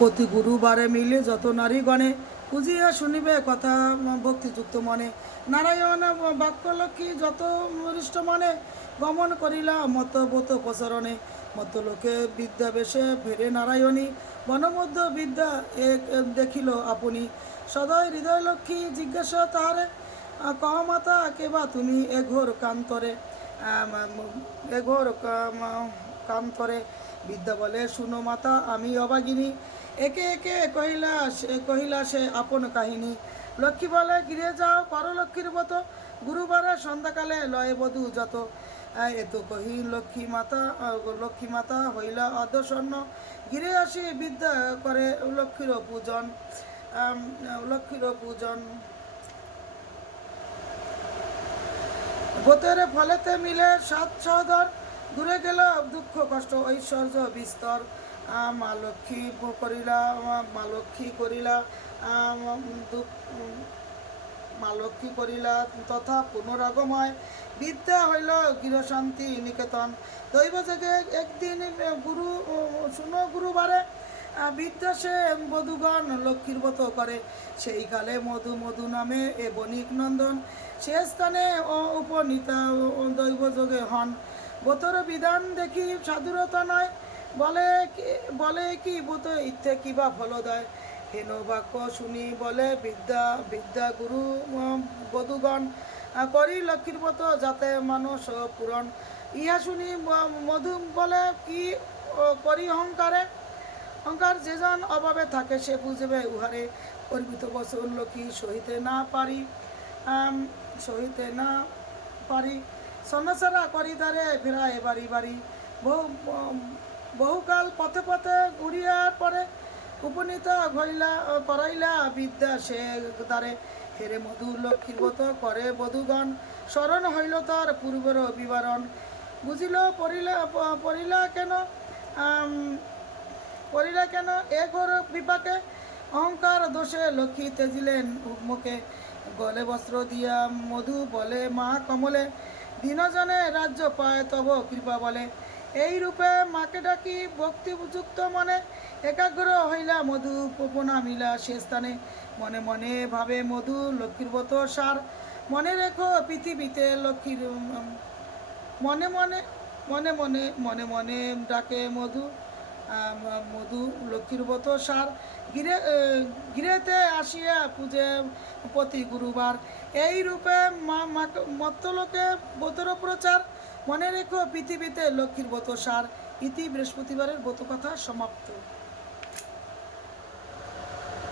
প্রতি গুরুবারে মিলে যত নারীগণে বুঝিয়া শুনিবে কথা ভক্তিযুক্ত মনে। নারায়ণ বাক্যলক্ষ্মী যত হৃষ্ট মনে গমন করিলা মতবত প্রচরণে। মত লোকে বিদ্যাবেশে ফেরে নারায়ণী বনমধ্য বিদ্যা এক দেখিল আপনি। সদয় হৃদয় লক্ষ্মী জিজ্ঞাসা তাহারে কহ মাতা কেবা তুমি এঘোর কান্তরে। এঘোর কান্তরে বিদ্যা বলে শুনো মাতা আমি অবাগিনী। একে একে কহিলা সে আপন কাহিনী। লক্ষ্মী বলে গৃহে যাও করো লক্ষ্মীর মতো গুরুবারে সন্ধ্যাকালে লয়ে বধূ যত। এত কহি লক্ষ্মী মাতা হইলা অর্ধস্বর্ণ। গৃহে আসি বিদ্যা করে লক্ষ্মীর পূজন। লক্ষ্মীর পূজন বোতেরে ফলেতে মিলে সাত সহদর। দূরে গেল দুঃখ কষ্ট ঐশ্বর্য বিস্তর। মা লক্ষ্মী করিলা মা লক্ষ্মী করিলা মা লক্ষ্মী করিলা তথা পুনরাগময়। বিদ্যা হইল গৃহশান্তি নিকেতন। দৈব জেগে একদিন গুরুবারে বিদ্যা সে বধূগণ লক্ষ্মীর ব্রত করে। সেই কালে মধু মধু নামে এ বণিক নন্দন। সে স্থানে উপনীতা দৈব যোগে হন। ব্রতর বিধান দেখি সাধুরতা নয়। বলে কি ব্রত ইত্যে কিবা ফলদয়। হেন বাক্য শুনি বলে বিদ্যা গুরু বধূগণ করি লক্ষ্মীর ব্রত যাতে মানস পূরণ। ইহা শুনি মধু বলে কি করি অহংকার যেজন অভাবে থাকে সে বুঝবে উহারে। অর্পিত বচন লক্ষ্মী সহিতে না পারি সন্ন্যাসারা করি দ্বারে ফেরায় বাড়ি বাড়ি। বহুকাল পথে পথে ঘুরিয়ার পরে উপনীতা করাইলা বিদ্যা সে দ্বারে। হেরে মধু লক্ষ্মীর ব্রত করে বধূগণ স্মরণ হইল তার পূর্বের বিবরণ। বুঝিল পড়িলা কেন এ ঘোর বিপাকে। অহংকার দোষে লক্ষ্মী তেজিলেন মুখে। গলে বস্ত্র দিয়া মধু বলে মা কমলে। দিনজনে রাজ্য পায় তব কৃপা বলে। এই রূপে মাকে ডাকি ভক্তিযুক্ত মনে। একাগ্র হইলা মধু প্রণামিলা সে স্থানে। মনে মনে ভাবে মধু লক্ষ্মীর ব্রত সার। মনে রেখো পৃথিবীতে লক্ষ্মীর মনে মনে ডাকে মধু লক্ষ্মীর ব্রত সার। গৃহেতে আসিয়া পূজে প্রতি গুরুবার। এই রূপে মত্তলোকে ব্রতর প্রচার। মনে রেখো পৃথিবীতে লক্ষ্মীর ব্রত সার। ইতি বৃহস্পতিবারের ব্রত কথা সমাপ্ত।